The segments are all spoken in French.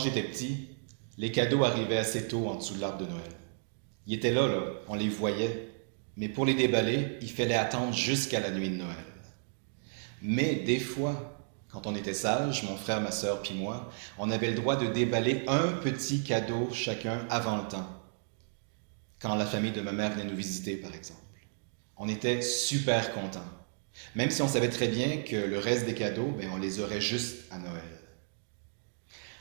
j'étais petit, les cadeaux arrivaient assez tôt en dessous de l'arbre de Noël. Ils étaient là, on les voyait, mais pour les déballer, il fallait attendre jusqu'à la nuit de Noël. Mais des fois, quand on était sage, mon frère, ma sœur puis moi, on avait le droit de déballer un petit cadeau chacun avant le temps, quand la famille de ma mère venait nous visiter, par exemple. On était super contents, même si on savait très bien que le reste des cadeaux, on les aurait juste à Noël.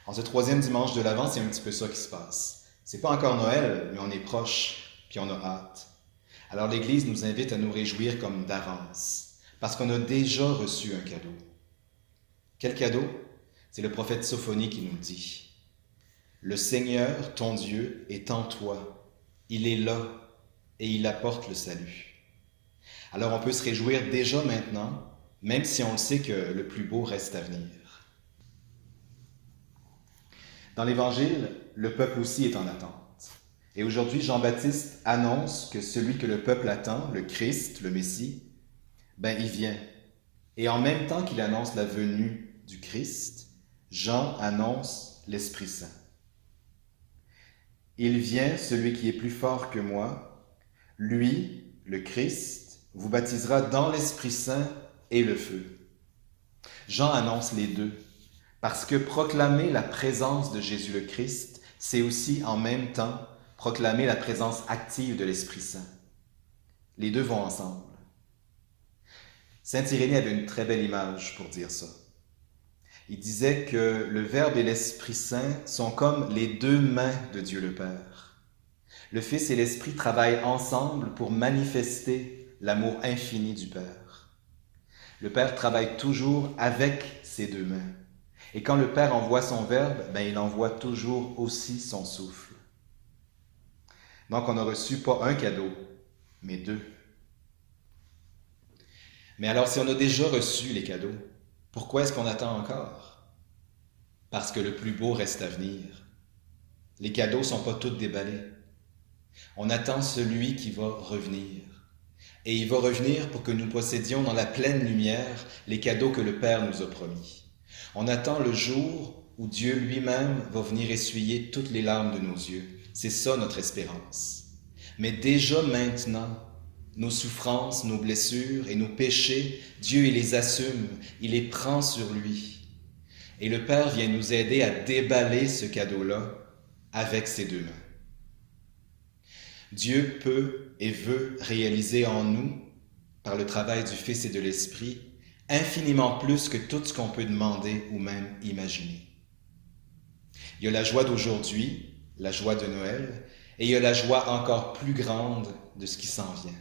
En ce troisième dimanche de l'Avent, c'est un petit peu ça qui se passe. C'est pas encore Noël, mais on est proche, puis on a hâte. Alors l'Église nous invite à nous réjouir comme d'avance, parce qu'on a déjà reçu un cadeau. Quel cadeau? C'est le prophète Sophonie qui nous le dit. Le Seigneur, ton Dieu, est en toi. Il est là et il apporte le salut. Alors on peut se réjouir déjà maintenant, même si on le sait que le plus beau reste à venir. Dans l'Évangile, le peuple aussi est en attente. Et aujourd'hui, Jean-Baptiste annonce que celui que le peuple attend, le Christ, le Messie, il vient. Et en même temps qu'il annonce la venue du Christ, Jean annonce l'Esprit Saint. Il vient, celui qui est plus fort que moi, lui, le Christ, vous baptisera dans l'Esprit Saint et le feu. Jean annonce les deux, parce que proclamer la présence de Jésus le Christ, c'est aussi en même temps proclamer la présence active de l'Esprit Saint. Les deux vont ensemble. Saint Irénée avait une très belle image pour dire ça. Il disait que le Verbe et l'Esprit Saint sont comme les deux mains de Dieu le Père. Le Fils et l'Esprit travaillent ensemble pour manifester l'amour infini du Père. Le Père travaille toujours avec ses deux mains. Et quand le Père envoie son Verbe, il envoie toujours aussi son souffle. Donc on a reçu pas un cadeau, mais deux. Mais alors si on a déjà reçu les cadeaux, pourquoi est-ce qu'on attend encore? Parce que le plus beau reste à venir. Les cadeaux ne sont pas tous déballés. On attend celui qui va revenir. Et il va revenir pour que nous possédions dans la pleine lumière les cadeaux que le Père nous a promis. On attend le jour où Dieu lui-même va venir essuyer toutes les larmes de nos yeux. C'est ça notre espérance. Mais déjà maintenant, nos souffrances, nos blessures et nos péchés, Dieu il les assume, il les prend sur lui. Et le Père vient nous aider à déballer ce cadeau-là avec ses deux mains. Dieu peut et veut réaliser en nous, par le travail du Fils et de l'Esprit, infiniment plus que tout ce qu'on peut demander ou même imaginer. Il y a la joie d'aujourd'hui, la joie de Noël, et il y a la joie encore plus grande de ce qui s'en vient.